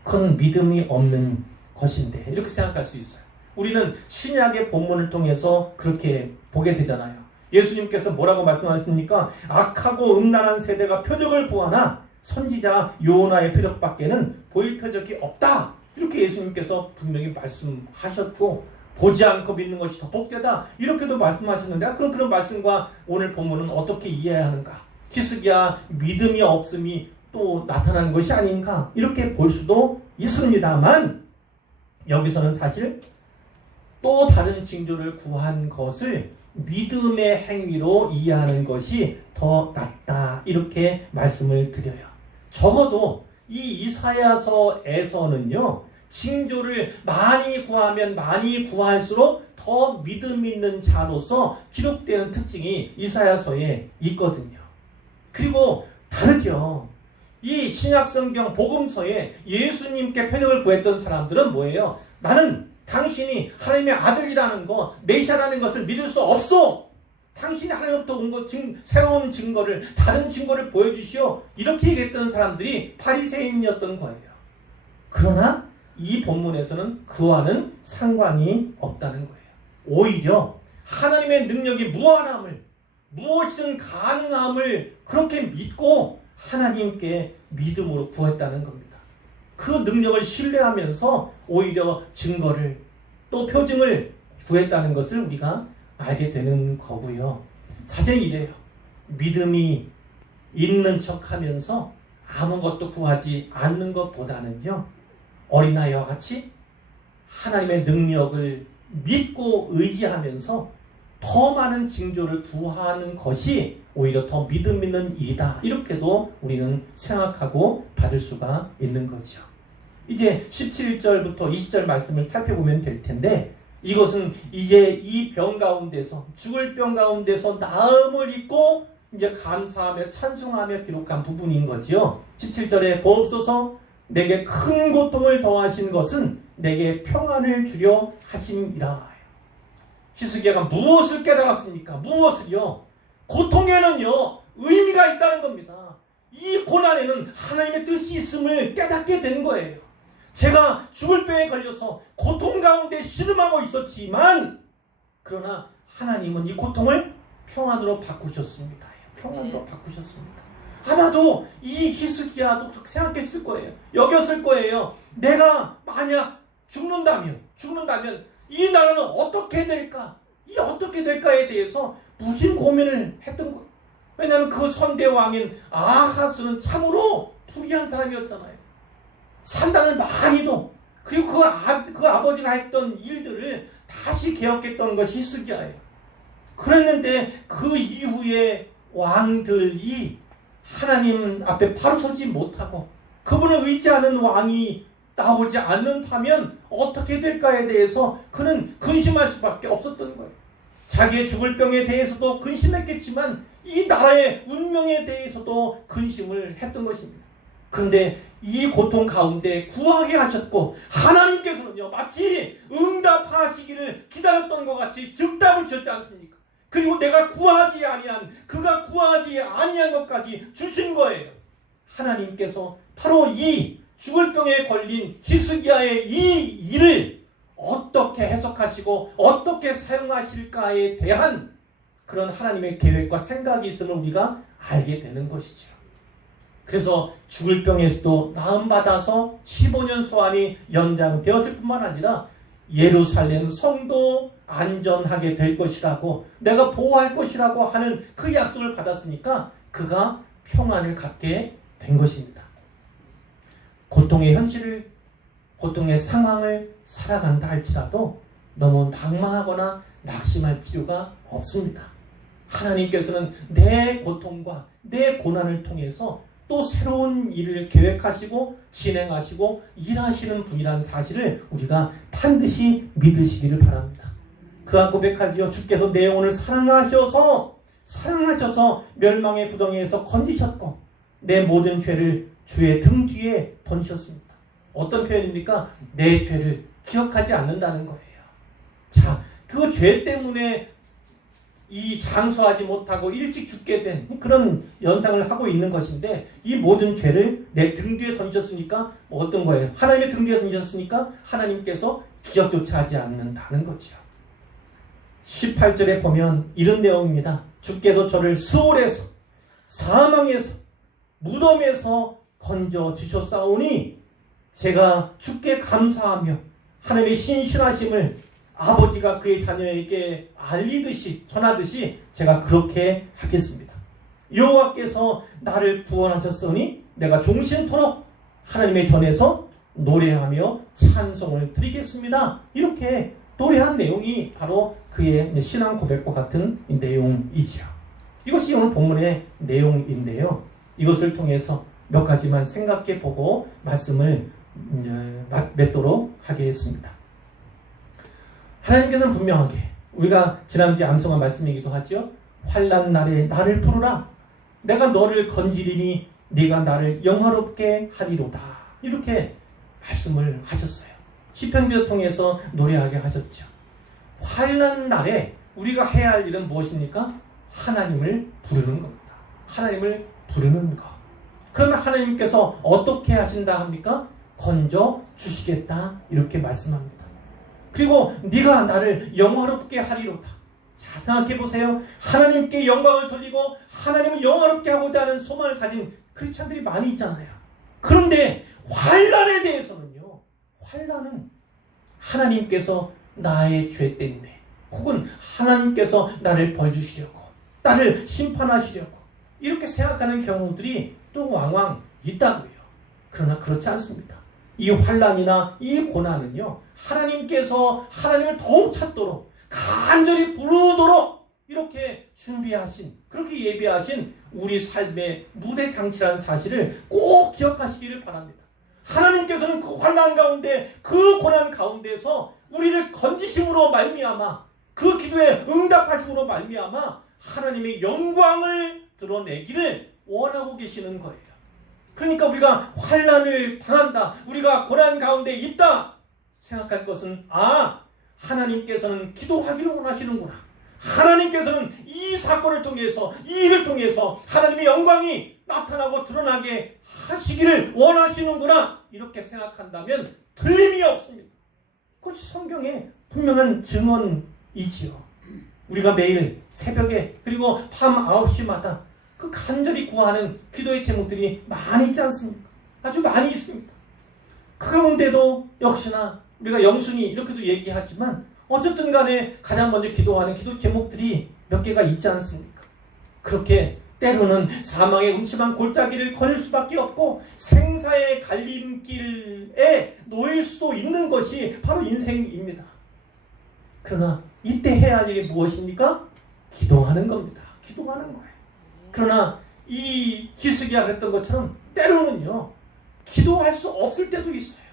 그건 믿음이 없는 것인데 이렇게 생각할 수 있어요. 우리는 신약의 본문을 통해서 그렇게 보게 되잖아요. 예수님께서 뭐라고 말씀하셨습니까? 악하고 음란한 세대가 표적을 구하나 선지자 요나의 표적밖에는 보일 표적이 없다. 이렇게 예수님께서 분명히 말씀하셨고, 보지 않고 믿는 것이 더 복되다 이렇게도 말씀하셨는데, 그럼 그런 말씀과 오늘 본문은 어떻게 이해해야 하는가? 히스기야 믿음이 없음이 또 나타나는 것이 아닌가? 이렇게 볼 수도 있습니다만, 여기서는 사실 또 다른 징조를 구한 것을 믿음의 행위로 이해하는 것이 더 낫다 이렇게 말씀을 드려요. 적어도 이 이사야서에서는요, 징조를 많이 구하면 많이 구할수록 더 믿음 있는 자로서 기록되는 특징이 이사야서에 있거든요. 그리고 다르죠. 이 신약성경 복음서에 예수님께 표적을 구했던 사람들은 뭐예요? 나는 당신이 하나님의 아들이라는 거, 메시아라는 것을 믿을 수 없어. 당신이 하나님부터 온 것, 새로운 증거를, 다른 증거를 보여주시오. 이렇게 얘기했던 사람들이 바리새인이었던 거예요. 그러나 이 본문에서는 그와는 상관이 없다는 거예요. 오히려 하나님의 능력이 무한함을, 무엇이든 가능함을 그렇게 믿고 하나님께 믿음으로 구했다는 겁니다. 그 능력을 신뢰하면서 오히려 증거를, 또 표징을 구했다는 것을 우리가 알게 되는 거고요. 사실 이래요. 믿음이 있는 척하면서 아무것도 구하지 않는 것보다는요, 어린아이와 같이 하나님의 능력을 믿고 의지하면서 더 많은 징조를 구하는 것이 오히려 더 믿음 있는 일이다. 이렇게도 우리는 생각하고 받을 수가 있는 거죠. 이제 17절부터 20절 말씀을 살펴보면 될 텐데, 이것은 이제 이 병 가운데서, 죽을 병 가운데서 나음을 입고 이제 감사하며 찬송하며 기록한 부분인 거지요. 17절에 보옵소서 내게 큰 고통을 더하신 것은 내게 평안을 주려 하심이라. 히스기야가 무엇을 깨달았습니까? 무엇을요? 고통에는요 의미가 있다는 겁니다. 이 고난에는 하나님의 뜻이 있음을 깨닫게 된 거예요. 제가 죽을 병에 걸려서 고통 가운데 신음하고 있었지만, 그러나 하나님은 이 고통을 평안으로 바꾸셨습니다. 평안으로 바꾸셨습니다. 아마도 이 히스기야도 그렇게 생각했을 거예요. 여겼을 거예요. 내가 만약 죽는다면 이 나라는 어떻게 될까? 이 어떻게 될까에 대해서 무슨 고민을 했던 거예요. 왜냐하면 그 선대 왕인 아하스는 참으로 불의한 사람이었잖아요. 산당을 많이도, 그리고 그 아버지가 했던 일들을 다시 개혁했던 것이 히스기야예요. 그랬는데 그 이후에 왕들이 하나님 앞에 바로 서지 못하고 그분을 의지하는 왕이 나오지 않는다면 어떻게 될까에 대해서 그는 근심할 수밖에 없었던 거예요. 자기의 죽을 병에 대해서도 근심했겠지만 이 나라의 운명에 대해서도 근심을 했던 것입니다. 그런데 이 고통 가운데 구하게 하셨고, 하나님께서는요 마치 응답하시기를 기다렸던 것 같이 즉답을 주셨지 않습니까? 그리고 내가 구하지 아니한, 그가 구하지 아니한 것까지 주신 거예요. 하나님께서 바로 이 죽을 병에 걸린 히스기야의 이 일을 어떻게 해석하시고 어떻게 사용하실까에 대한 그런 하나님의 계획과 생각이 있음을 우리가 알게 되는 것이죠. 그래서 죽을 병에서도 나음받아서 15년 소환이 연장되었을 뿐만 아니라 예루살렘 성도 안전하게 될 것이라고, 내가 보호할 것이라고 하는 그 약속을 받았으니까 그가 평안을 갖게 된 것입니다. 고통의 현실을, 고통의 상황을 살아간다 할지라도 너무 낭망하거나 낙심할 필요가 없습니다. 하나님께서는 내 고통과 내 고난을 통해서 또 새로운 일을 계획하시고 진행하시고 일하시는 분이라는 사실을 우리가 반드시 믿으시기를 바랍니다. 그가 고백하지요. 주께서 내 영혼을 사랑하셔서 멸망의 구덩이에서 건지셨고 내 모든 죄를 주의 등 뒤에 던지셨습니다. 어떤 표현입니까? 내 죄를 기억하지 않는다는 거예요. 자, 그 죄 때문에 이 장수하지 못하고 일찍 죽게 된 그런 연상을 하고 있는 것인데, 이 모든 죄를 내 등 뒤에 던졌으니까 어떤 거예요? 하나님의 등 뒤에 던졌으니까 하나님께서 기억조차 하지 않는다는 거죠. 18절에 보면 이런 내용입니다. 주께서 저를 수월에서 사망에서 무덤에서 건져 주셨사오니 제가 주께 감사하며 하나님의 신실하심을 아버지가 그의 자녀에게 알리듯이 전하듯이 제가 그렇게 하겠습니다. 여호와께서 나를 구원하셨으니 내가 종신토록 하나님의 전에서 노래하며 찬송을 드리겠습니다. 이렇게 노래한 내용이 바로 그의 신앙 고백과 같은 내용이지요. 이것이 오늘 본문의 내용인데요. 이것을 통해서 몇 가지만 생각해 보고 말씀을 맺도록 하겠습니다. 하나님께서는 분명하게, 우리가 지난주에 암송한 말씀이기도 하죠. 환난 날에 나를 부르라. 내가 너를 건지리니 네가 나를 영화롭게 하리로다. 이렇게 말씀을 하셨어요. 시편기도 통해서 노래하게 하셨죠. 환난 날에 우리가 해야 할 일은 무엇입니까? 하나님을 부르는 겁니다. 하나님을 부르는 것. 그러면 하나님께서 어떻게 하신다 합니까? 건져 주시겠다 이렇게 말씀합니다. 그리고 네가 나를 영화롭게 하리로다. 자, 생각해 보세요. 하나님께 영광을 돌리고 하나님을 영화롭게 하고자 하는 소망을 가진 크리스찬들이 많이 있잖아요. 그런데 환난에 대해서는요. 환난은 하나님께서 나의 죄 때문에 혹은 하나님께서 나를 벌 주시려고 나를 심판하시려고 이렇게 생각하는 경우들이 또 왕왕 있다고요. 그러나 그렇지 않습니다. 이 환난이나 이 고난은요, 하나님께서 하나님을 더욱 찾도록 간절히 부르도록 이렇게 준비하신, 그렇게 예비하신 우리 삶의 무대 장치라는 사실을 꼭 기억하시기를 바랍니다. 하나님께서는 그 환난 가운데, 그 고난 가운데서 우리를 건지심으로 말미암아, 그 기도에 응답하심으로 말미암아 하나님의 영광을 드러내기를 원하고 계시는 거예요. 그러니까 우리가 환난을 당한다, 우리가 고난 가운데 있다 생각할 것은, 하나님께서는 기도하기를 원하시는구나. 하나님께서는 이 사건을 통해서, 이 일을 통해서 하나님의 영광이 나타나고 드러나게 하시기를 원하시는구나. 이렇게 생각한다면 틀림이 없습니다. 그것이 성경의 분명한 증언이지요. 우리가 매일 새벽에 그리고 밤 9시마다 그 간절히 구하는 기도의 제목들이 많이 있지 않습니까? 아주 많이 있습니다. 그 가운데도 역시나 우리가 영순이 이렇게도 얘기하지만 어쨌든 간에 가장 먼저 기도하는 기도 제목들이 몇 개가 있지 않습니까? 그렇게 때로는 사망의 음침한 골짜기를 걸을 수밖에 없고 생사의 갈림길에 놓일 수도 있는 것이 바로 인생입니다. 그러나 이때 해야 할 일이 무엇입니까? 기도하는 겁니다. 기도하는 거예요. 그러나 이 히스기야가 했던 것처럼 때로는요, 기도할 수 없을 때도 있어요.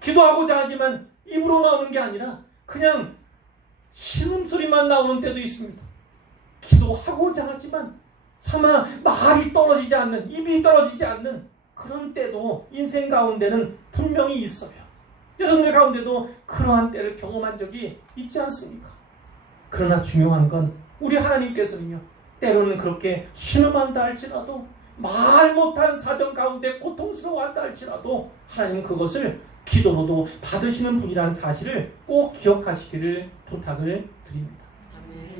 기도하고자 하지만 입으로 나오는 게 아니라 그냥 신음소리만 나오는 때도 있습니다. 기도하고자 하지만 차마 말이 떨어지지 않는, 입이 떨어지지 않는 그런 때도 인생 가운데는 분명히 있어요. 여러분들 가운데도 그러한 때를 경험한 적이 있지 않습니까? 그러나 중요한 건 우리 하나님께서는요, 때로는 그렇게 신음한다 할지라도, 말 못한 사정 가운데 고통스러워한다 할지라도 하나님은 그것을 기도로도 받으시는 분이라는 사실을 꼭 기억하시기를 부탁을 드립니다.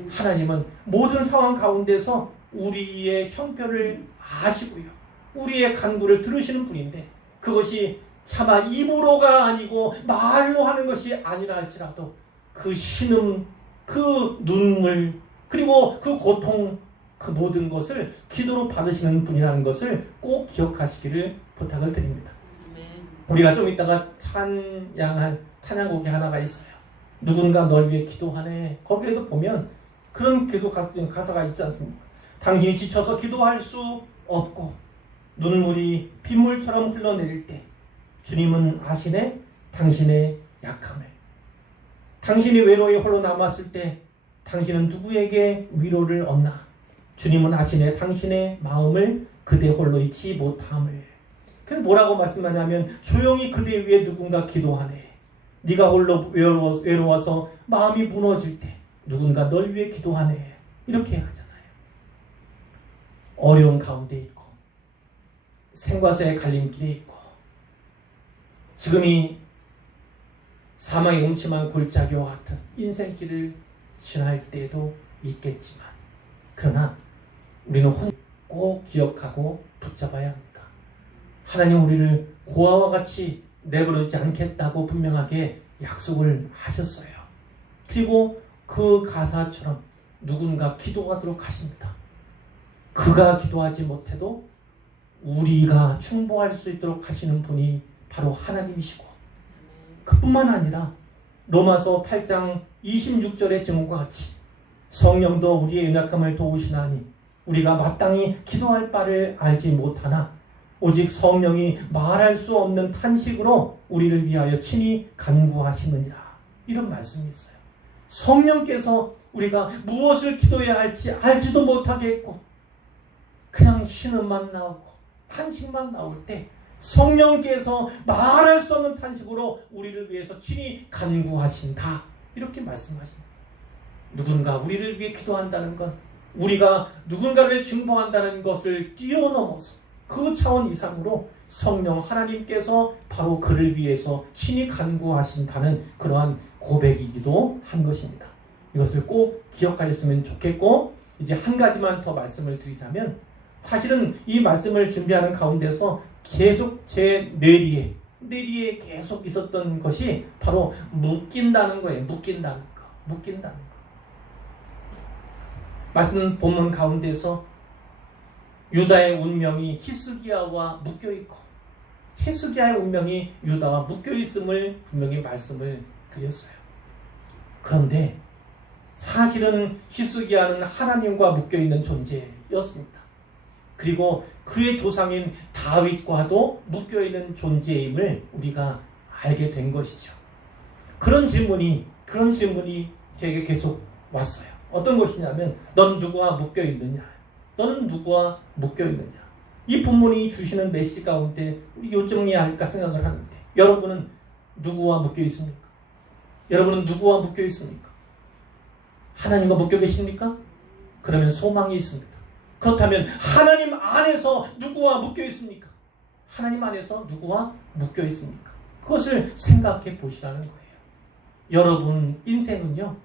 하나님은 모든 상황 가운데서 우리의 형편을 아시고요, 우리의 간구를 들으시는 분인데, 그것이 차마 입으로가 아니고 말로 하는 것이 아니라 할지라도 그 신음, 그 눈물, 그리고 그 고통, 그 모든 것을 기도로 받으시는 분이라는 것을 꼭 기억하시기를 부탁을 드립니다. 우리가 좀 이따가 찬양할 찬양곡이 하나가 있어요. 누군가 널 위해 기도하네. 거기에도 보면 그런 계속 가사가 있지 않습니까? 당신이 지쳐서 기도할 수 없고 눈물이 빗물처럼 흘러내릴 때 주님은 아시네 당신의 약함을. 당신이 외로이 홀로 남았을 때 당신은 누구에게 위로를 얻나? 주님은 아시네 당신의 마음을 그대 홀로 잊지 못함을. 그래서 뭐라고 말씀하냐면 조용히 그대 위에 누군가 기도하네. 네가 홀로 외로워서 마음이 무너질 때 누군가 널 위해 기도하네. 이렇게 하잖아요. 어려운 가운데 있고 생과사의 갈림길에 있고 지금이 사망의 음침한 골짜기와 같은 인생길을 지날 때도 있겠지만 그러나 우리는 꼭 기억하고 붙잡아야 합니다. 하나님 우리를 고아와 같이 내버려두지 않겠다고 분명하게 약속을 하셨어요. 그리고 그 가사처럼 누군가 기도하도록 하십니다. 그가 기도하지 못해도 우리가 충보할 수 있도록 하시는 분이 바로 하나님이시고 그뿐만 아니라 로마서 8장 26절의 증언과 같이 성령도 우리의 연약함을 도우시나니 우리가 마땅히 기도할 바를 알지 못하나 오직 성령이 말할 수 없는 탄식으로 우리를 위하여 친히 간구하시느니라. 이런 말씀이 있어요. 성령께서 우리가 무엇을 기도해야 할지 알지도 못하게 했고 그냥 신음만 나오고 탄식만 나올 때 성령께서 말할 수 없는 탄식으로 우리를 위해서 친히 간구하신다. 이렇게 말씀하십니다. 누군가 우리를 위해 기도한다는 건 우리가 누군가를 증거한다는 것을 뛰어넘어서 그 차원 이상으로 성령 하나님께서 바로 그를 위해서 친히 간구하신다는 그러한 고백이기도 한 것입니다. 이것을 꼭 기억하셨으면 좋겠고 이제 한 가지만 더 말씀을 드리자면 사실은 이 말씀을 준비하는 가운데서 계속 제 뇌리에 계속 있었던 것이 바로 묶인다는 거예요. 묶인다는 거. 말씀 본문 가운데서 유다의 운명이 히스기야와 묶여있고 히스기야의 운명이 유다와 묶여있음을 분명히 말씀을 드렸어요. 그런데 사실은 히스기야는 하나님과 묶여있는 존재였습니다. 그리고 그의 조상인 다윗과도 묶여있는 존재임을 우리가 알게 된 것이죠. 그런 질문이 저에게 계속 왔어요. 어떤 것이냐면 넌 누구와 묶여있느냐? 너는 누구와 묶여있느냐? 이 본문이 주시는 메시지 가운데 요점이 아닐까 생각을 하는데 여러분은 누구와 묶여있습니까? 여러분은 누구와 묶여있습니까? 하나님과 묶여 계십니까? 그러면 소망이 있습니다. 그렇다면 하나님 안에서 누구와 묶여 있습니까? 하나님 안에서 누구와 묶여 있습니까? 그것을 생각해 보시라는 거예요. 여러분 인생은요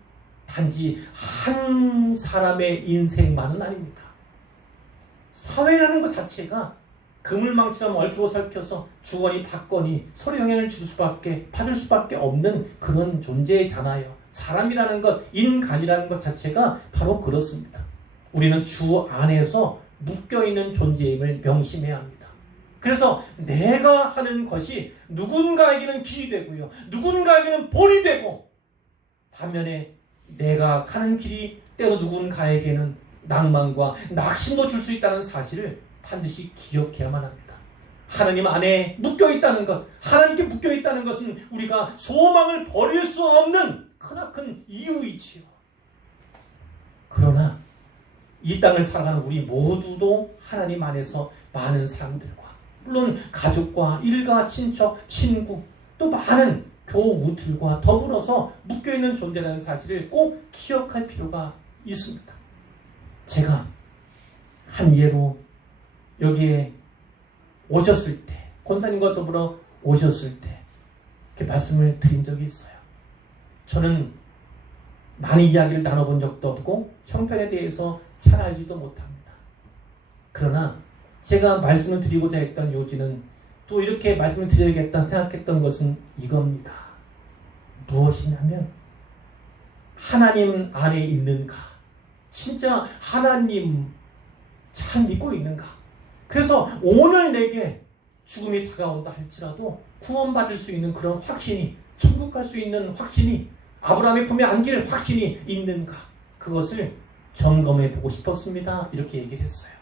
단지 한 사람의 인생만은 아닙니다. 사회라는 것 자체가 그물망처럼 얽히고 설켜서 주거니 받거니 서로 영향을 받을 수밖에 없는 그런 존재잖아요. 사람이라는 것, 인간이라는 것 자체가 바로 그렇습니다. 우리는 주 안에서 묶여있는 존재임을 명심해야 합니다. 그래서 내가 하는 것이 누군가에게는 길이 되고요. 누군가에게는 본이 되고 반면에 내가 가는 길이 때로 누군가에게는 낭만과 낙심도 줄 수 있다는 사실을 반드시 기억해야만 합니다. 하나님 안에 묶여있다는 것, 하나님께 묶여있다는 것은 우리가 소망을 버릴 수 없는 크나큰 이유이지요. 그러나 이 땅을 살아가는 우리 모두도 하나님 안에서 많은 사람들과 물론 가족과 일가, 친척, 친구 또 많은 교우들과 더불어서 묶여있는 존재라는 사실을 꼭 기억할 필요가 있습니다. 제가 한 예로 여기에 오셨을 때 권사님과 더불어 오셨을 때 이렇게 말씀을 드린 적이 있어요. 저는 많이 이야기를 나눠본 적도 없고 형편에 대해서 잘 알지도 못합니다. 그러나 제가 말씀을 드리고자 했던 요지는 또 이렇게 말씀을 드려야겠다 생각했던 것은 이겁니다. 무엇이냐면 하나님 안에 있는가? 진짜 하나님 잘 믿고 있는가? 그래서 오늘 내게 죽음이 다가온다 할지라도 구원받을 수 있는 그런 확신이, 천국 갈 수 있는 확신이, 아브라함의 품에 안길 확신이 있는가? 그것을 점검해 보고 싶었습니다. 이렇게 얘기를 했어요.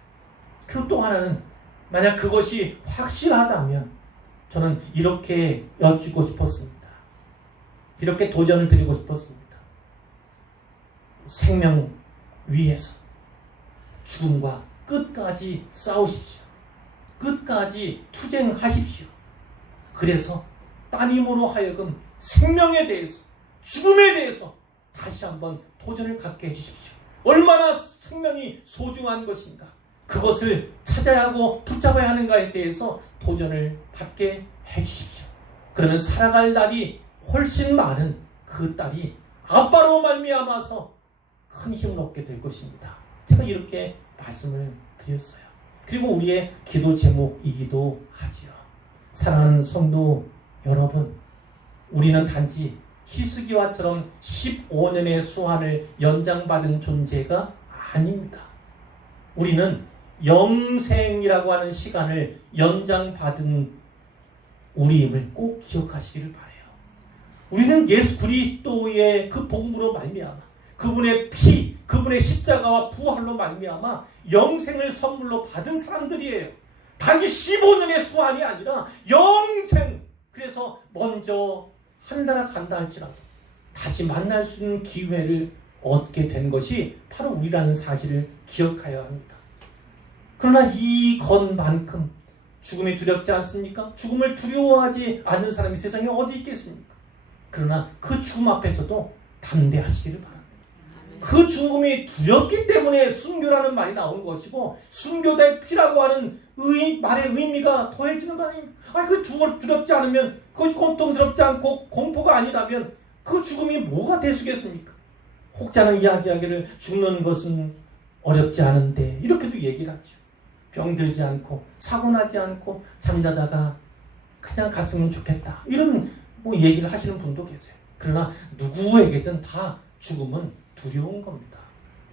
그리고 또 하나는 만약 그것이 확실하다면 저는 이렇게 여쭙고 싶었습니다. 이렇게 도전을 드리고 싶었습니다. 생명 위에서 죽음과 끝까지 싸우십시오. 끝까지 투쟁하십시오. 그래서 따님으로 하여금 생명에 대해서, 죽음에 대해서 다시 한번 도전을 갖게 해주십시오. 얼마나 생명이 소중한 것인가, 그것을 찾아야 하고 붙잡아야 하는가에 대해서 도전을 받게 해주십시오. 그러면 살아갈 날이 훨씬 많은 그 딸이 아빠로 말미암아서 큰 힘을 얻게 될 것입니다. 제가 이렇게 말씀을 드렸어요. 그리고 우리의 기도 제목이기도 하지요. 사랑하는 성도 여러분, 우리는 단지 히스기야처럼 15년의 수환을 연장받은 존재가 아닙니다. 우리는 영생이라고 하는 시간을 연장받은 우리임을 꼭 기억하시기를 바라요. 우리는 예수 그리스도의 그 복음으로 말미암아, 그분의 피, 그분의 십자가와 부활로 말미암아 영생을 선물로 받은 사람들이에요. 단지 15년의 수환이 아니라 영생. 그래서 먼저 한나라 간다 할지라도 다시 만날 수 있는 기회를 얻게 된 것이 바로 우리라는 사실을 기억하여야 합니다. 그러나 이것만큼 죽음이 두렵지 않습니까? 죽음을 두려워하지 않는 사람이 세상에 어디 있겠습니까? 그러나 그 죽음 앞에서도 담대하시기를 바랍니다. 그 죽음이 두렵기 때문에 순교라는 말이 나온 것이고, 순교자의 피라고 하는 말의 의미가 더해지는 거 아닙니까? 그 두렵지 않으면, 그것이 고통스럽지 않고 공포가 아니라면 그 죽음이 뭐가 되시겠습니까? 혹자는 이야기하기를 죽는 것은 어렵지 않은데 이렇게도 얘기를 하죠. 병들지 않고 사고나지 않고 잠자다가 그냥 갔으면 좋겠다, 이런 얘기를 하시는 분도 계세요. 그러나 누구에게든 다 죽음은 두려운 겁니다.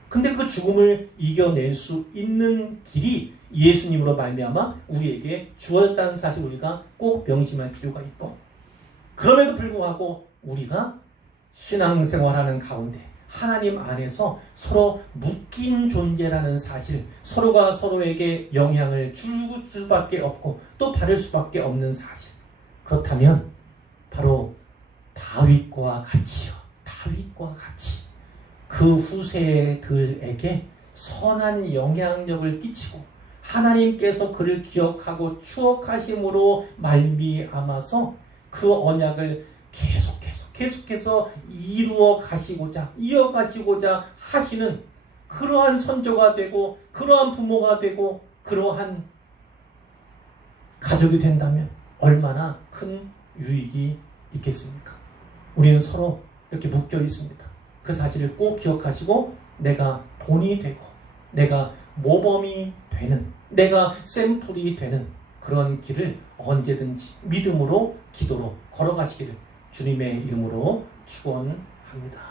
근데 그 죽음을 이겨낼 수 있는 길이 예수님으로 말미암아 우리에게 주어졌다는 사실, 우리가 꼭 명심할 필요가 있고, 그럼에도 불구하고 우리가 신앙생활하는 가운데 하나님 안에서 서로 묶인 존재라는 사실, 서로가 서로에게 영향을 줄 수밖에 없고 또 받을 수밖에 없는 사실, 그렇다면 바로 다윗과 같이요, 다윗과 같이 그 후세들에게 선한 영향력을 끼치고 하나님께서 그를 기억하고 추억하심으로 말미암아서 그 언약을 계속해서 이루어 가시고자, 이어가시고자 하시는 그러한 선조가 되고, 그러한 부모가 되고, 그러한 가족이 된다면 얼마나 큰 유익이 있겠습니까? 우리는 서로 이렇게 묶여 있습니다. 그 사실을 꼭 기억하시고, 내가 본이 되고 내가 모범이 되는, 내가 샘플이 되는 그런 길을 언제든지 믿음으로, 기도로 걸어가시기를 주님의 이름으로 축원합니다.